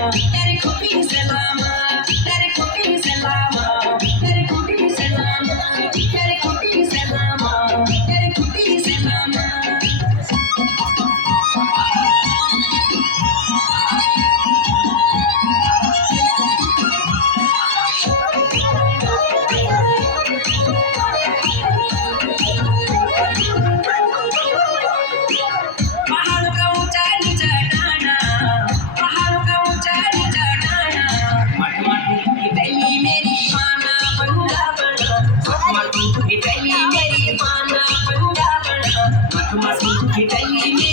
Daddy, copy, salam.